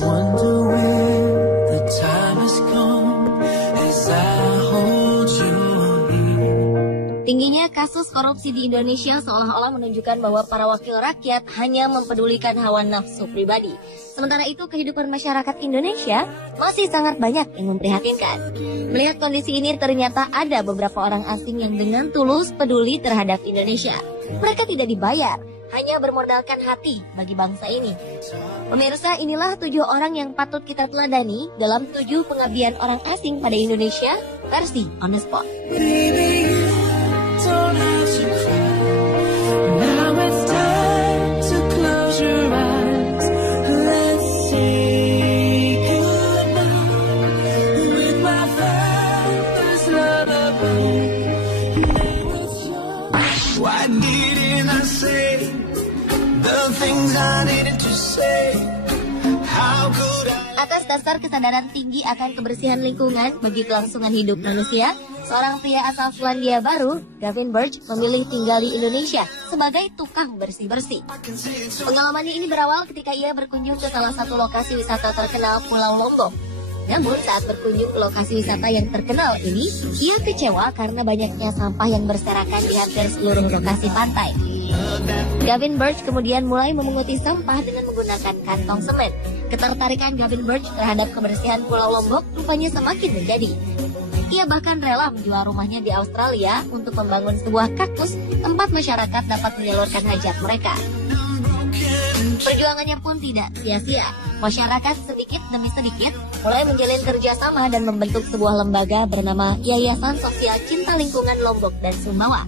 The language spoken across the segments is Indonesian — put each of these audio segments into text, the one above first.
wonder when the time has come as I hold you here. Tingginya kasus korupsi di Indonesia seolah-olah menunjukkan bahwa para wakil rakyat hanya mempedulikan hawa nafsu pribadi. Sementara itu kehidupan masyarakat Indonesia masih sangat banyak yang memprihatinkan. Melihat kondisi ini ternyata ada beberapa orang asing yang dengan tulus peduli terhadap Indonesia. Mereka tidak dibayar, hanya bermodalkan hati bagi bangsa ini. Pemirsa, inilah 7 orang yang patut kita teladani dalam 7 pengabdian orang asing pada Indonesia versi On The Spot. Don't have to cry. Now it's time to close your eyes. Let's say goodbye with my father's lullaby. Why didn't I say the things I needed to say? How could I? Atas dasar kesadaran tinggi akan kebersihan lingkungan bagi kelangsungan hidup manusia, seorang pria asal Selandia Baru, Gavin Birch, memilih tinggal di Indonesia sebagai tukang bersih-bersih. Pengalamannya ini berawal ketika ia berkunjung ke salah satu lokasi wisata terkenal Pulau Lombok. Namun saat berkunjung ke lokasi wisata yang terkenal ini, ia kecewa karena banyaknya sampah yang berserakan di hampir seluruh lokasi pantai. Gavin Birch kemudian mulai memunguti sampah dengan menggunakan kantong semen. Ketertarikan Gavin Birch terhadap kebersihan Pulau Lombok rupanya semakin menjadi. Ia bahkan rela menjual rumahnya di Australia untuk membangun sebuah kaktus tempat masyarakat dapat menyalurkan hajat mereka. Perjuangannya pun tidak sia-sia. Masyarakat sedikit demi sedikit mulai menjalin kerjasama dan membentuk sebuah lembaga bernama Yayasan Sosial Cinta Lingkungan Lombok dan Sumbawa.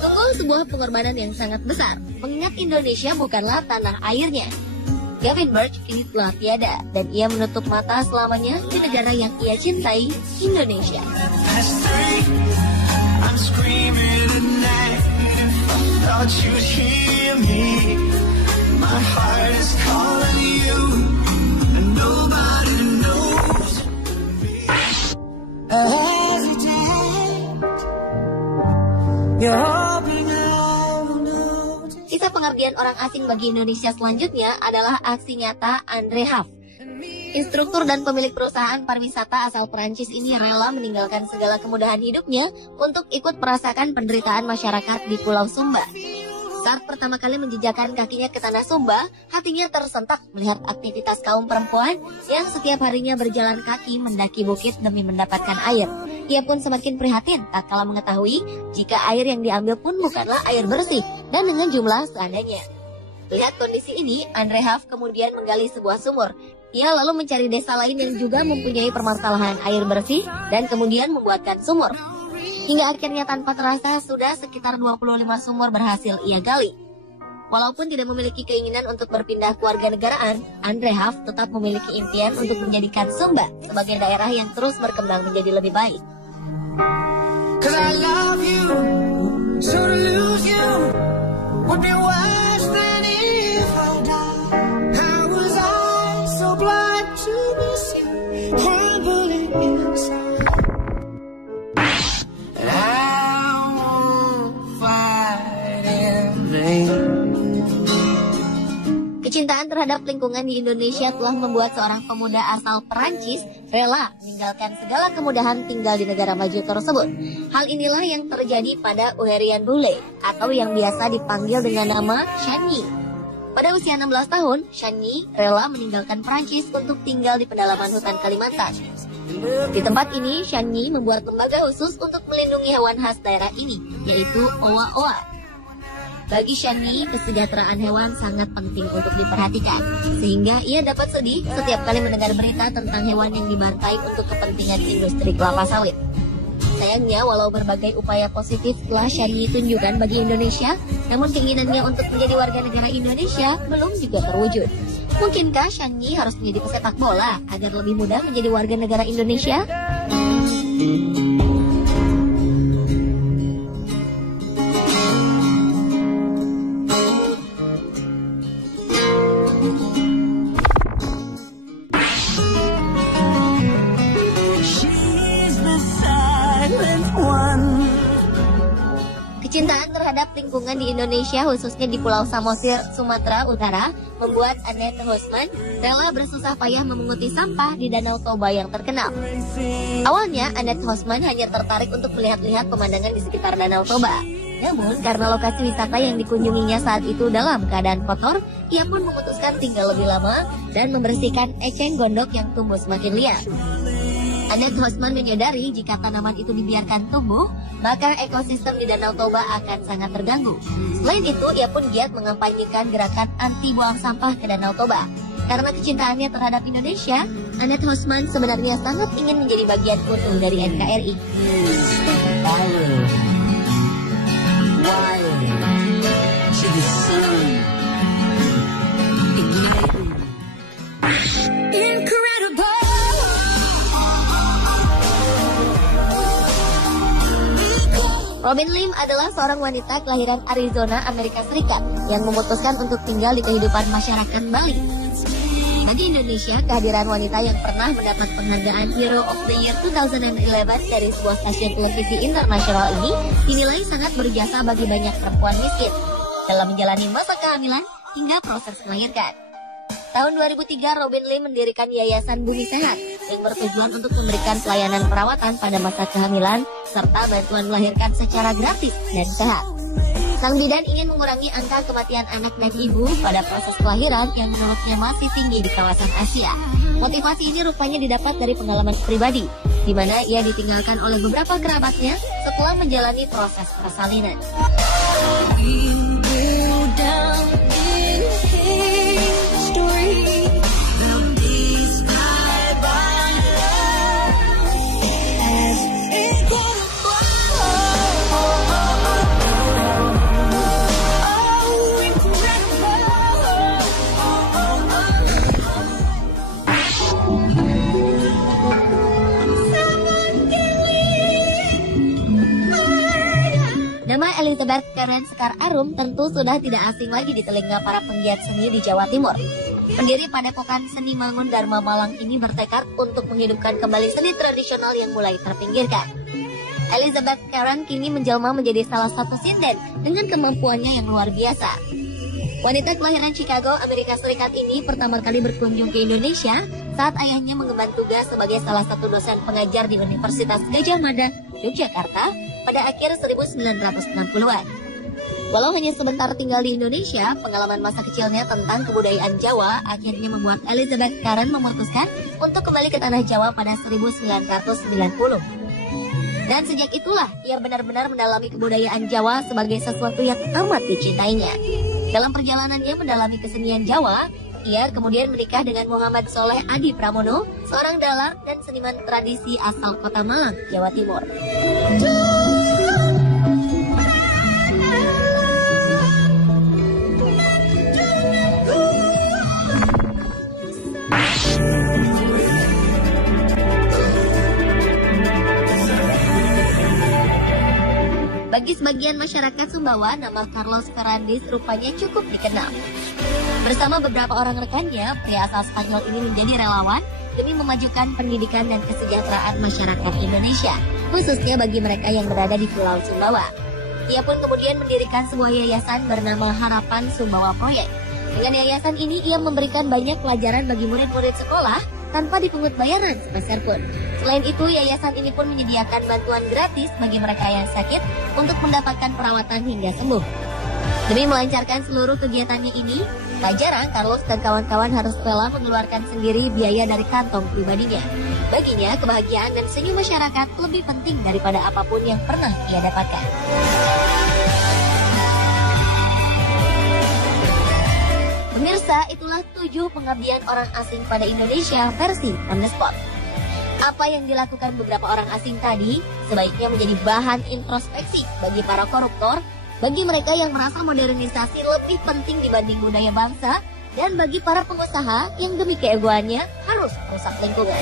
Sungguh sebuah pengorbanan yang sangat besar, mengingat Indonesia bukanlah tanah airnya. Gavin Birch kini telah tiada dan ia menutup mata selamanya di negara yang ia cintai, Indonesia. Kisah pengabdian orang asing bagi Indonesia selanjutnya adalah aksi nyata Andre Huff. Instruktur dan pemilik perusahaan pariwisata asal Perancis ini rela meninggalkan segala kemudahan hidupnya untuk ikut merasakan penderitaan masyarakat di Pulau Sumba. Saat pertama kali menjejakkan kakinya ke tanah Sumba, hatinya tersentak melihat aktivitas kaum perempuan yang setiap harinya berjalan kaki mendaki bukit demi mendapatkan air. Ia pun semakin prihatin tatkala mengetahui jika air yang diambil pun bukanlah air bersih dan dengan jumlah seadanya. Lihat kondisi ini, Andre Huff kemudian menggali sebuah sumur. Ia lalu mencari desa lain yang juga mempunyai permasalahan air bersih dan kemudian membuatkan sumur. Hingga akhirnya tanpa terasa sudah sekitar 25 sumur berhasil ia gali. Walaupun tidak memiliki keinginan untuk berpindah kewarganegaraan, Andre Huff tetap memiliki impian untuk menjadikan Sumba sebagai daerah yang terus berkembang menjadi lebih baik. Kecintaan terhadap lingkungan di Indonesia telah membuat seorang pemuda asal Perancis rela meninggalkan segala kemudahan tinggal di negara maju tersebut. Hal inilah yang terjadi pada Uherian Bule atau yang biasa dipanggil dengan nama Shani. Pada usia 16 tahun, Shani rela meninggalkan Perancis untuk tinggal di pedalaman hutan Kalimantan. Di tempat ini, Shani membuat lembaga khusus untuk melindungi hewan khas daerah ini, yaitu owa-owa. Bagi Shani, kesejahteraan hewan sangat penting untuk diperhatikan, sehingga ia dapat sedih setiap kali mendengar berita tentang hewan yang dibantai untuk kepentingan industri kelapa sawit. Sayangnya, walau berbagai upaya positif telah Shani tunjukkan bagi Indonesia, namun keinginannya untuk menjadi warga negara Indonesia belum juga terwujud. Mungkinkah Shani harus menjadi pesepak bola agar lebih mudah menjadi warga negara Indonesia? Kecintaan terhadap pegiat lingkungan di Indonesia, khususnya di Pulau Samosir, Sumatera Utara, membuat Annette Hosman rela bersusah payah memunguti sampah di Danau Toba yang terkenal. Awalnya, Annette Hosman hanya tertarik untuk melihat-lihat pemandangan di sekitar Danau Toba. Namun, karena lokasi wisata yang dikunjunginya saat itu dalam keadaan kotor, ia pun memutuskan tinggal lebih lama dan membersihkan eceng gondok yang tumbuh semakin liar. Annette Hosman menyadari jika tanaman itu dibiarkan tumbuh, maka ekosistem di Danau Toba akan sangat terganggu. Selain itu, ia pun giat mengampanyekan gerakan anti buang sampah ke Danau Toba. Karena kecintaannya terhadap Indonesia, Annette Hosman sebenarnya sangat ingin menjadi bagian utuh dari NKRI. Robin Lim adalah seorang wanita kelahiran Arizona, Amerika Serikat yang memutuskan untuk tinggal di kehidupan masyarakat Bali. Bagi Indonesia, kehadiran wanita yang pernah mendapat penghargaan Hero of the Year 2011 dari sebuah stasiun televisi internasional ini dinilai sangat berjasa bagi banyak perempuan miskin dalam menjalani masa kehamilan hingga proses melahirkan. Tahun 2003, Robin Lim mendirikan Yayasan Bumi Sehat yang bertujuan untuk memberikan pelayanan perawatan pada masa kehamilan serta bantuan melahirkan secara gratis dan sehat. Sang bidan ingin mengurangi angka kematian anak dan ibu pada proses kelahiran yang menurutnya masih tinggi di kawasan Asia. Motivasi ini rupanya didapat dari pengalaman pribadi, di mana ia ditinggalkan oleh beberapa kerabatnya setelah menjalani proses persalinan. Nama Elizabeth Karen Sekar Arum tentu sudah tidak asing lagi di telinga para penggiat seni di Jawa Timur. Pendiri Padepokan Seni Mangun Dharma Malang ini bertekad untuk menghidupkan kembali seni tradisional yang mulai terpinggirkan. Elizabeth Karen kini menjelma menjadi salah satu sinden dengan kemampuannya yang luar biasa. Wanita kelahiran Chicago, Amerika Serikat ini pertama kali berkunjung ke Indonesia saat ayahnya mengemban tugas sebagai salah satu dosen pengajar di Universitas Gadjah Mada, Yogyakarta pada akhir 1960-an. Walau hanya sebentar tinggal di Indonesia, pengalaman masa kecilnya tentang kebudayaan Jawa akhirnya membuat Elizabeth Karen memutuskan untuk kembali ke tanah Jawa pada 1990. Dan sejak itulah ia benar-benar mendalami kebudayaan Jawa sebagai sesuatu yang amat dicintainya. Dalam perjalanannya mendalami kesenian Jawa, ia kemudian menikah dengan Muhammad Soleh Adi Pramono, seorang dalang dan seniman tradisi asal Kota Malang, Jawa Timur. Bagi sebagian masyarakat Sumbawa, nama Carlos Ferrandis rupanya cukup dikenal. Bersama beberapa orang rekannya, pria asal Spanyol ini menjadi relawan demi memajukan pendidikan dan kesejahteraan masyarakat Indonesia, khususnya bagi mereka yang berada di Pulau Sumbawa. Ia pun kemudian mendirikan sebuah yayasan bernama Harapan Sumbawa Project. Dengan yayasan ini, ia memberikan banyak pelajaran bagi murid-murid sekolah tanpa dipungut bayaran sepeser pun. Selain itu, yayasan ini pun menyediakan bantuan gratis bagi mereka yang sakit untuk mendapatkan perawatan hingga sembuh. Demi melancarkan seluruh kegiatannya ini, tak jarang Carlos dan kawan-kawan harus rela mengeluarkan sendiri biaya dari kantong pribadinya. Baginya, kebahagiaan dan senyum masyarakat lebih penting daripada apapun yang pernah ia dapatkan. Pemirsa, itulah 7 pengabdian orang asing pada Indonesia versi On The Spot. Apa yang dilakukan beberapa orang asing tadi sebaiknya menjadi bahan introspeksi bagi para koruptor, bagi mereka yang merasa modernisasi lebih penting dibanding budaya bangsa, dan bagi para pengusaha yang demi keegoannya harus merusak lingkungan.